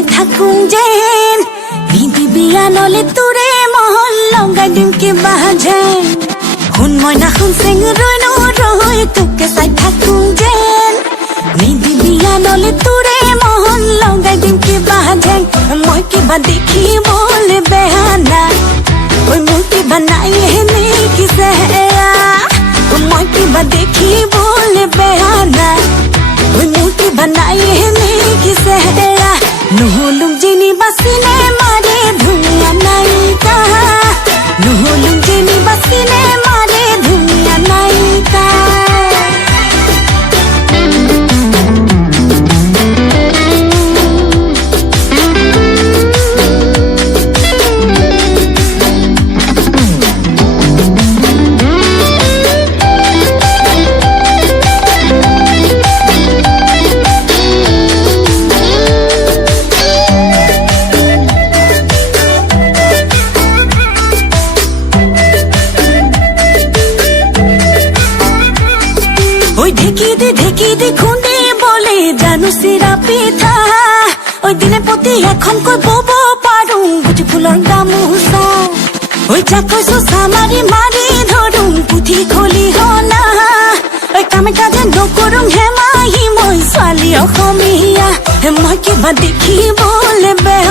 চাই থাকুং যেন নিদি বিয়া নলে তোৰে মহল লগাই দিম কিবা যেন শুন মই নাশুন চেং ৰৈ নৰৈ তোকে চাই থাকুং যেন নিদি বিয়া নলে তোৰে মহল লগাই দিম কিবা যেন মই কিবা দেখিবলে বেয়া নাই ঐ মোৰ কিবা নাই হেনে কিছে মই কিবা দেখিবলে বেয়া নাই ঐ মোৰ কিবা নাই হেনে কিছে নহলুম যেনিবা চিনেমাৰে ধুনীয়া নায়িকা নহলুম যেনিবা চিনেমাৰে ধুনীয়া নায়িকা ঢেকি দি খুন্দি বলে জানো চিৰা পিঠা ঐ দিনে প্ৰতি এখনকৈ বব পাৰোঁ গুটি ফুলৰ গামোচা ঐ যাক কৈছো চামাৰি মাৰি ধৰোঁ পুথি খলি হলা ঐ কামে কাজে নকৰোঁ হেমাহি মই ছোৱালী অসমীয়া মই কিবা দেখিবলে বেয়া